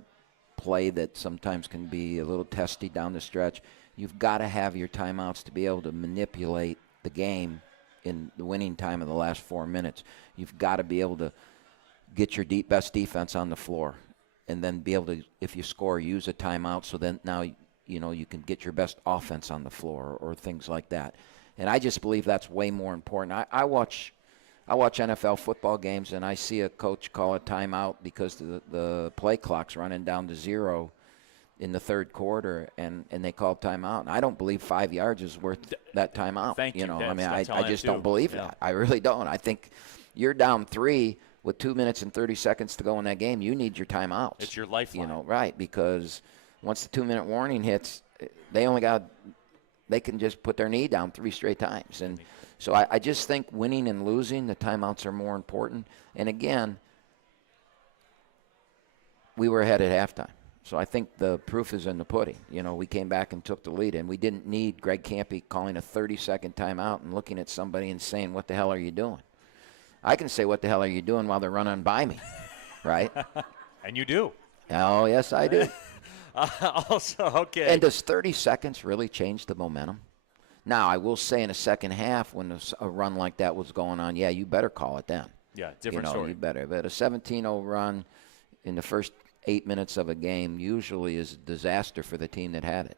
play that sometimes can be a little testy down the stretch. You've got to have your timeouts to be able to manipulate the game in the winning time of the last 4 minutes. You've got to be able to get your best defense on the floor and then be able to, if you score, use a timeout so then now, you can get your best offense on the floor or things like that. And I just believe that's way more important. I watch NFL football games, and I see a coach call a timeout because the play clock's running down to 0 in the third quarter, and they call timeout. And I don't believe 5 yards is worth that timeout. Thank you. I just don't believe that. I really don't. I think you're down 3 with 2 minutes and 30 seconds to go in that game. You need your timeouts. It's your lifeline. Right, because once the 2-minute warning hits, they can just put their knee down 3 straight times. And so I just think winning and losing, the timeouts are more important. And again, we were ahead at halftime. So I think the proof is in the pudding. We came back and took the lead, and we didn't need Greg Kampe calling a 30-second timeout and looking at somebody and saying, "What the hell are you doing?" I can say, "What the hell are you doing?" while they're running by me, right? And you do. Oh, yes, I do. Also, okay. And does 30 seconds really change the momentum? Now, I will say in the second half when a run like that was going on, yeah, you better call it then. Yeah, different story. You better. But a 17-0 run in the first 8 minutes of a game usually is a disaster for the team that had it.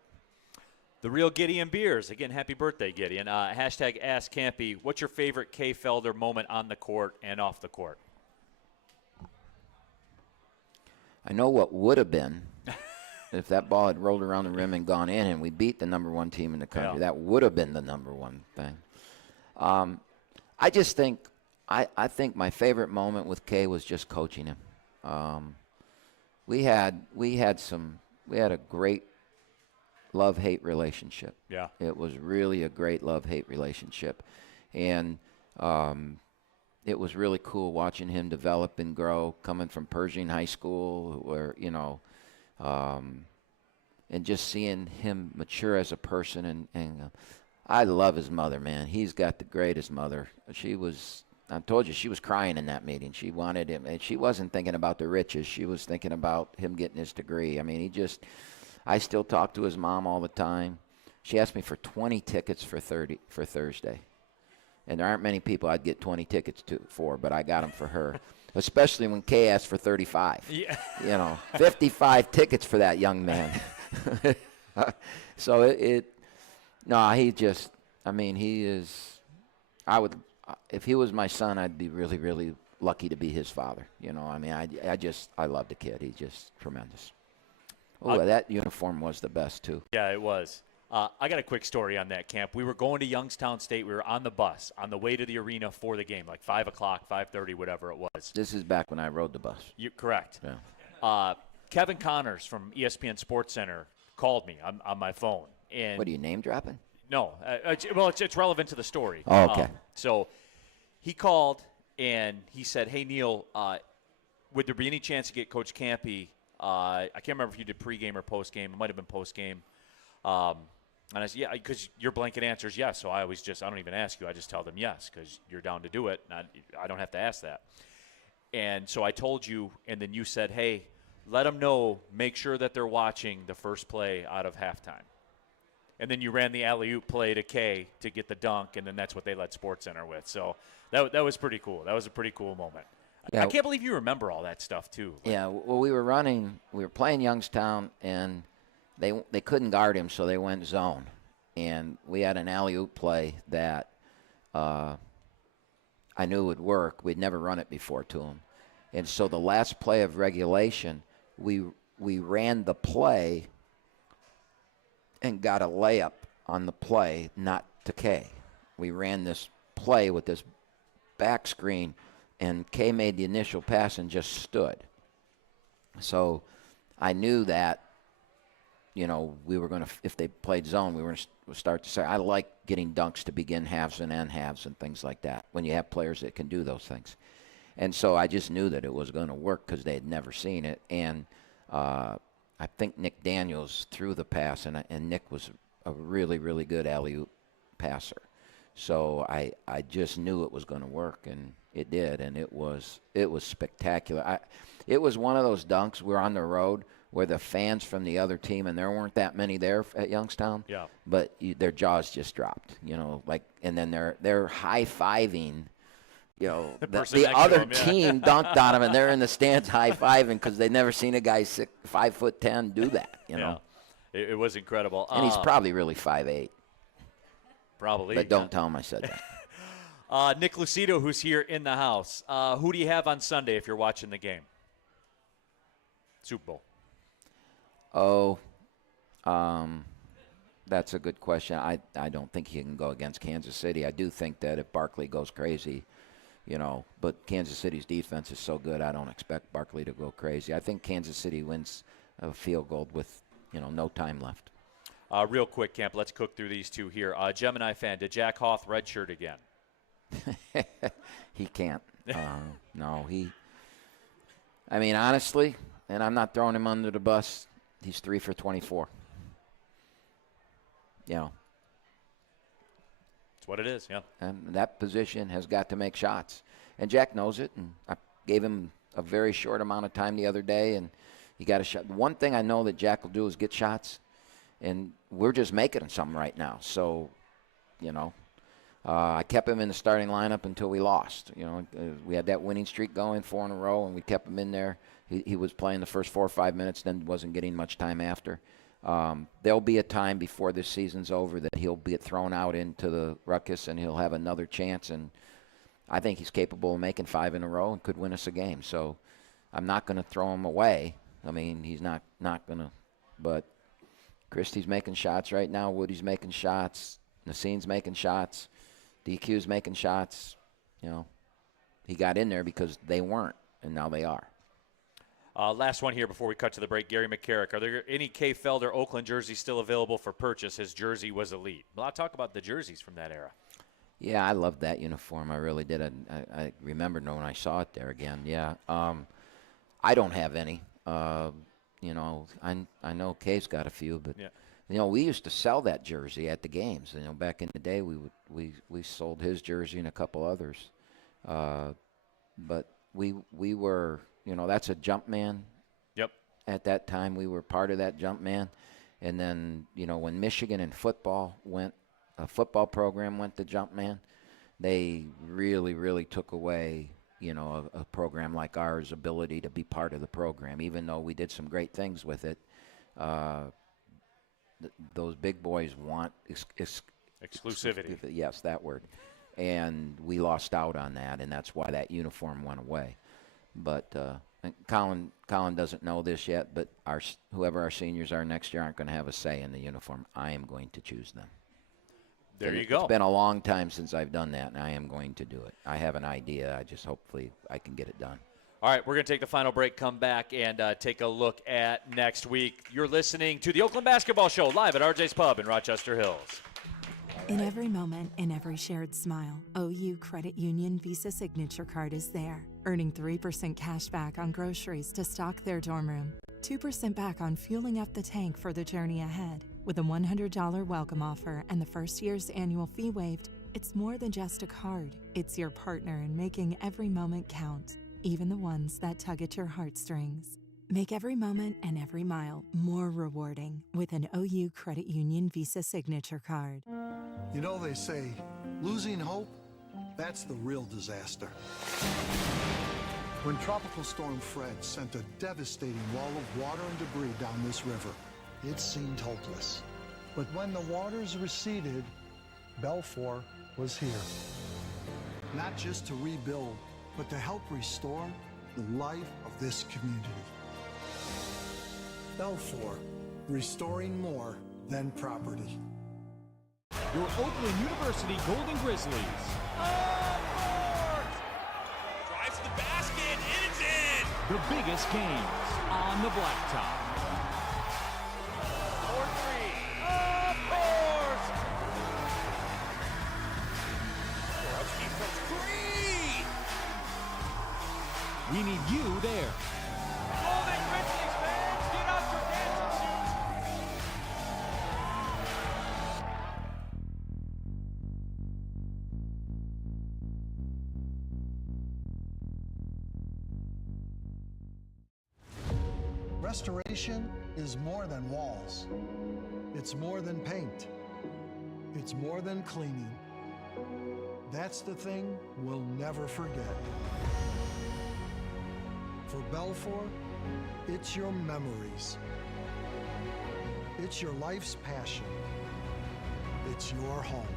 The real Gideon Beers. Again, happy birthday, Gideon. Hashtag AskCampe. What's your favorite K. Felder moment on the court and off the court? I know what would have been if that ball had rolled around the rim and gone in and we beat the number 1 team in the country. Yeah. That would have been the number 1 thing. I just think I think my favorite moment with Kay was just coaching him. We had a great love-hate relationship. Yeah. It was really a great love-hate relationship. And it was really cool watching him develop and grow, coming from Pershing High School, where, and just seeing him mature as a person. And I love his mother, man. He's got the greatest mother. I told you, she was crying in that meeting. She wanted him, and she wasn't thinking about the riches. She was thinking about him getting his degree. I mean, I still talk to his mom all the time. She asked me for 20 tickets for Thursday. And there aren't many people I'd get 20 tickets for, but I got them for her. Especially when Kay asked for 35. Yeah. 55 tickets for that young man. So he is, if he was my son, I'd be really, really lucky to be his father. I love the kid. He's just tremendous. Oh, that uniform was the best, too. Yeah, it was. I got a quick story on that, Camp. We were going to Youngstown State. We were on the bus on the way to the arena for the game, like 5 o'clock, 5:30, whatever it was. This is back when I rode the bus. Correct. Yeah. Kevin Connors from ESPN Sports Center called me on my phone. And What are you, name dropping? No. It's relevant to the story. Oh, okay. So he called, and he said, hey, Neil, would there be any chance to get Coach Kampe? I can't remember if you did pregame or postgame. It might have been postgame. And I said, yeah, because your blanket answer is yes. So I don't even ask you. I just tell them yes because you're down to do it. I don't have to ask that. And so I told you, and then you said, hey, let them know, make sure that they're watching the first play out of halftime. And then you ran the alley-oop play to Kay to get the dunk, and then that's what they led SportsCenter with. So that was pretty cool. That was a pretty cool moment. Yeah. I can't believe you remember all that stuff, too. Yeah, well, we were playing Youngstown, and they couldn't guard him, so they went zone. And we had an alley-oop play that I knew would work. We'd never run it before to him. And so the last play of regulation, we ran the play and got a layup on the play, not to Kay. We ran this play with this back screen, and Kay made the initial pass and just stood. So I knew that, we were going to, if they played zone, we were going to start to say, I like getting dunks to begin halves and end halves and things like that when you have players that can do those things. And so I just knew that it was going to work because they had never seen it. And I think Nick Daniels threw the pass, and Nick was a really, really good alley-oop passer. So I just knew it was going to work, and it did, and it was spectacular. It was one of those dunks. We're on the road where the fans from the other team, and there weren't that many there at Youngstown. Yeah. But their jaws just dropped, and then they're high-fiving. The other team dunked on him, and they're in the stands high-fiving because they'd never seen a guy 5'10" do that. Yeah. It was incredible. And he's probably really 5'8". Probably. But don't tell him I said that. Nick Lucido, who's here in the house. Who do you have on Sunday if you're watching the game? Super Bowl. Oh, that's a good question. I don't think he can go against Kansas City. I do think that if Barkley goes crazy, but Kansas City's defense is so good, I don't expect Barkley to go crazy. I think Kansas City wins a field goal with, no time left. Real quick, Camp, let's cook through these two here. Gemini fan, did Jack Hoth redshirt again? He can't. No, honestly, and I'm not throwing him under the bus, he's 3 for 24. That's what it is, yeah. And that position has got to make shots. And Jack knows it, and I gave him a very short amount of time the other day, and he got a shot. One thing I know that Jack will do is get shots, and we're just making some right now. So, I kept him in the starting lineup until we lost. We had that winning streak going 4 in a row, and we kept him in there. He was playing the first 4 or 5 minutes, then wasn't getting much time after. There'll be a time before this season's over that he'll get thrown out into the ruckus, and he'll have another chance. And I think he's capable of making 5 in a row and could win us a game. So I'm not going to throw him away. He's not going to. But Christie's making shots right now. Woody's making shots. Nasseen's making shots. DQ's making shots. he got in there because they weren't, and now they are. Last one here before we cut to the break. Gary McCarrick, are there any K. Felder Oakland jerseys still available for purchase? His jersey was elite. A lot of talk about the jerseys from that era. Yeah, I loved that uniform. I really did. I remembered when I saw it there again. Yeah. I don't have any. You know, I know Kay's got a few, but you know, we used to sell that jersey at the games. You know, back in the day, we sold his jersey and a couple others. But we were, you know, that's a Jumpman. Yep. At that time, we were part of that Jumpman, and then, you know, when Michigan and football went, a football program went to Jumpman, they really took away, you know, a program like ours' ability to be part of the program. Even though we did some great things with it, those big boys want exclusivity. Yes, that word. And we lost out on that, and that's why that uniform went away. But Colin doesn't know this yet, but whoever our seniors are next year aren't going to have a say in the uniform. I am going to choose them. There you go. It's been a long time since I've done that, and I am going to do it. I have an idea. I just hopefully I can get it done. All right, we're going to take the final break, come back, and take a look at next week. You're listening to the Oakland Basketball Show live at RJ's Pub in Rochester Hills. In every moment, in every shared smile, OU Credit Union Visa Signature Card is there, earning 3% cash back on groceries to stock their dorm room, 2% back on fueling up the tank for the journey ahead. With a $100 welcome offer and the first year's annual fee waived, it's more than just a card. It's your partner in making every moment count, even the ones that tug at your heartstrings. Make every moment and every mile more rewarding with an OU Credit Union Visa Signature Card. You know, they say, losing hope, that's the real disaster. When Tropical Storm Fred sent a devastating wall of water and debris down this river, it seemed hopeless. But when the waters receded, Belfour was here. Not just to rebuild, but to help restore the life of this community. Belfour, restoring more than property. Your Oakland University Golden Grizzlies. Drives to the basket, and it's in! The biggest games on the blacktop. 4-3. Of course! Borowski from 3! We need you there. Golden Grizzlies fans, get out your dancing shoes! Restoration is more than walls. It's more than paint. It's more than cleaning. That's the thing we'll never forget. For Belfour, it's your memories. It's your life's passion. It's your home.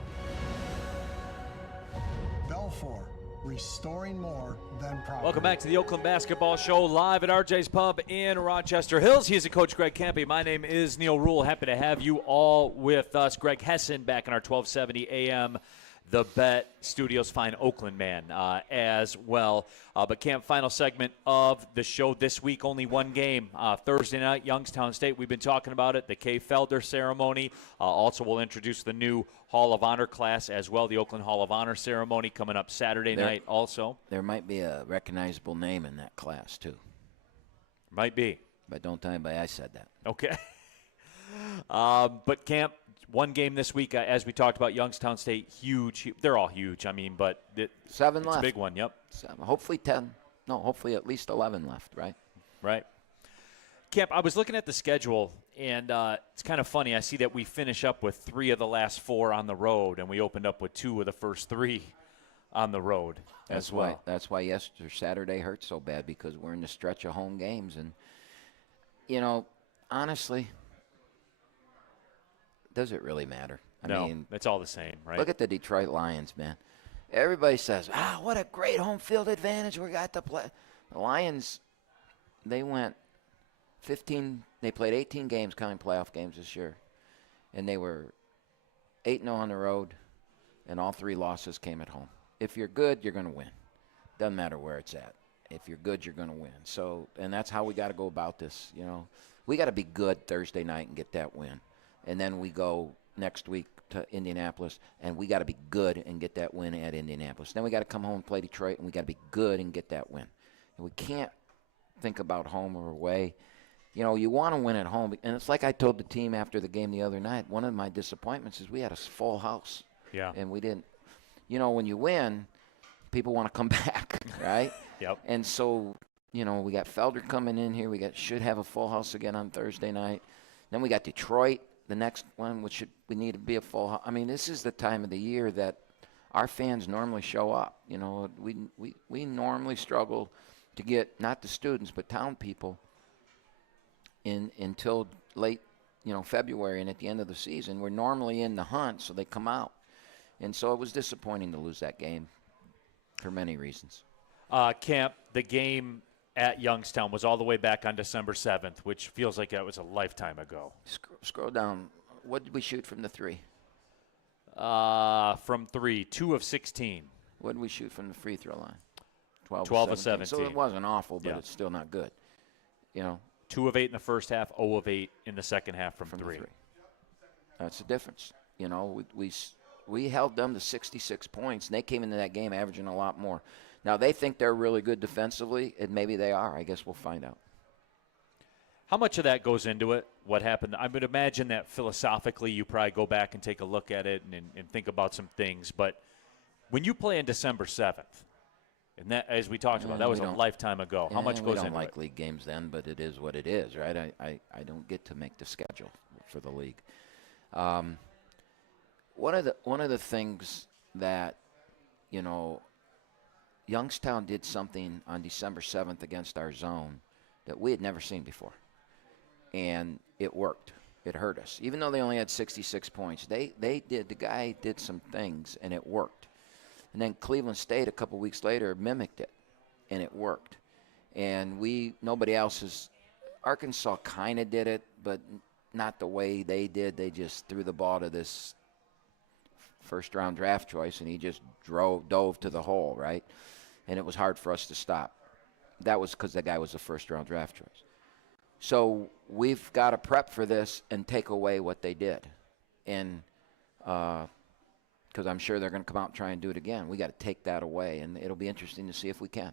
Belfour, restoring more than property. Welcome back to the Oakland Basketball Show live at RJ's Pub in Rochester Hills. He's the coach, Greg Kampe. My name is Neil Rule. Happy to have you all with us. Greg Hessen back in our 1270 AM The Bet Studios, fine Oakland man as well. But Camp, final segment of the show this week, only one game. Thursday night, Youngstown State. We've been talking about it, the K. Felder ceremony. Also, we'll introduce the new Hall of Honor class as well, the Oakland Hall of Honor ceremony coming up Saturday night also. There might be a recognizable name in that class, too. Might be. But don't tell anybody I said that. Okay. But Camp, one game this week, as we talked about, Youngstown State, huge. They're all huge, I mean, but Seven it's left. a big one, yep. Hopefully 10. No, hopefully at least 11 left, right? Right. Camp, I was looking at the schedule, and it's kind of funny. I see that we finish up with 3 of the last 4 on the road, and we opened up with 2 of the first 3 on the road as well. That's why Saturday hurt so bad, because we're in the stretch of home games. And, you know, honestly, does it really matter? I mean, it's all the same, right? Look at the Detroit Lions, man. Everybody says, what a great home field advantage we got to play. The Lions, they went 15, they played 18 games, counting playoff games this year. And they were 8-0 on the road, and all 3 losses came at home. If you're good, you're going to win. Doesn't matter where it's at. If you're good, you're going to win. So, and that's how we got to go about this. We got to be good Thursday night and get that win, and then we go next week to Indianapolis, and we got to be good and get that win at Indianapolis. Then we got to come home and play Detroit, and we got to be good and get that win. And we can't think about home or away. You want to win at home, and it's like I told the team after the game the other night. One of my disappointments is we had a full house. Yeah. And we didn't. When you win, people want to come back, right? Yep. And so, we got Felder coming in here. Should have a full house again on Thursday night. Then we got Detroit, the next one, which we need to be a full house. I mean, this is the time of the year that our fans normally show up. We normally struggle to get, not the students, but town people until late, February, and at the end of the season. We're normally in the hunt, so they come out. And so it was disappointing to lose that game for many reasons. Camp, the game at Youngstown was all the way back on December 7th, which feels like that was a lifetime ago. Scroll down. What did we shoot from the three? From 3, 2 of 16. What did we shoot from the free throw line? 12 of 17. So it wasn't awful, but Yeah. it's still not good. 2 of 8 in the first half, 0 of 8 in the second half from the 3. three. That's the difference. We held them to 66 points, and they came into that game averaging a lot more. Now, they think they're really good defensively, and maybe they are. I guess we'll find out. How much of that goes into it? What happened? I would imagine that philosophically you probably go back and take a look at it and think about some things. But when you play on December 7th, and that, as we talked about, that was a lifetime ago. How much goes into it? We don't like league games then, but it is what it is, right? I don't get to make the schedule for the league. One of the things that, Youngstown did something on December 7th against our zone that we had never seen before. And it worked. It hurt us. Even though they only had 66 points, the guy did some things, and it worked. And then Cleveland State a couple weeks later mimicked it, and it worked. And nobody else has. Arkansas kind of did it, but not the way they did. They just threw the ball to this first-round draft choice, and he just dove to the hole, right? And it was hard for us to stop. That was because the guy was a first-round draft choice. So we've got to prep for this and take away what they did. And because I'm sure they're going to come out and try and do it again. We got to take that away, and it'll be interesting to see if we can.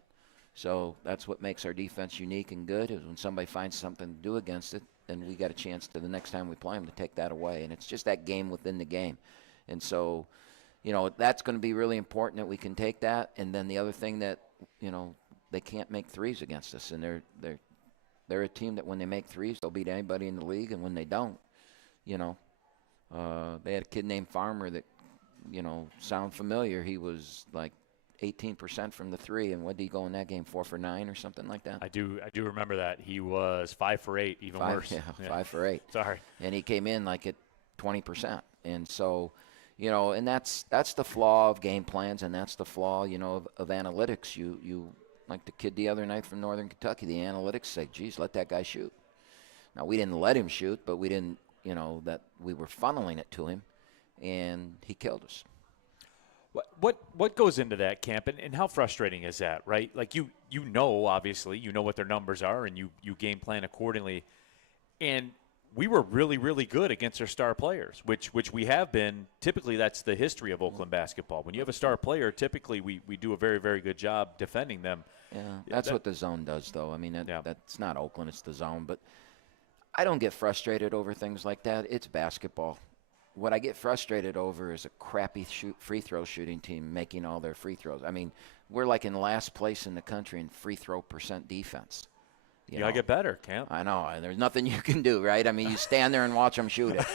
So that's what makes our defense unique and good, is when somebody finds something to do against it, then we got a chance to the next time we play them to take that away. And it's just that game within the game. And so, that's going to be really important that we can take that. And then the other thing that, they can't make threes against us. And they're a team that when they make threes, they'll beat anybody in the league. And when they don't, they had a kid named Farmer that, sound familiar. He was like 18% from the three. And what did he go in that game, 4 for 9 or something like that? I do remember that. He was 5 for 8, even worse. Yeah, 5 for 8. Sorry. And he came in like at 20%. And so, and that's the flaw of game plans, and that's the flaw, of analytics. You like the kid the other night from Northern Kentucky, the analytics say, geez, let that guy shoot. Now, we didn't let him shoot, but we didn't, that we were funneling it to him, and he killed us. What goes into that, Camp, and how frustrating is that, right? Like obviously, what their numbers are, and you game plan accordingly. And we were really, really good against our star players, which we have been. Typically, that's the history of Oakland basketball. When you have a star player, typically we do a very, very good job defending them. Yeah, that's what the zone does, though. I mean, that's not Oakland, it's the zone. But I don't get frustrated over things like that. It's basketball. What I get frustrated over is a crappy free throw shooting team making all their free throws. I mean, we're like in last place in the country in free throw percent defense. You gotta get better, Camp. I know. There's nothing you can do, right? I mean, you stand there and watch them shoot it.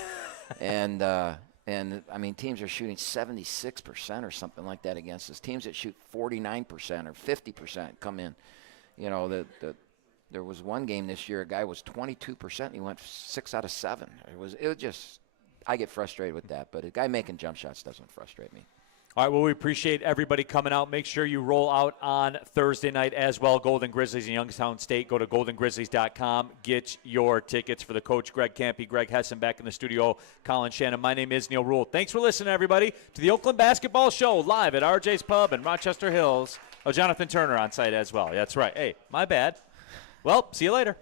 And I mean, teams are shooting 76% or something like that against us. Teams that shoot 49% or 50% come in. There was one game this year, a guy was 22%, and he went 6 out of 7. It was just, I get frustrated with that. But a guy making jump shots doesn't frustrate me. All right, well, we appreciate everybody coming out. Make sure you roll out on Thursday night as well. Golden Grizzlies and Youngstown State. Go to goldengrizzlies.com. Get your tickets for the coach, Greg Kampe, Greg Hessen back in the studio, Colin Shannon. My name is Neil Rule. Thanks for listening, everybody, to the Oakland Basketball Show live at RJ's Pub in Rochester Hills. Oh, Jonathan Turner on site as well. That's right. Hey, my bad. Well, see you later.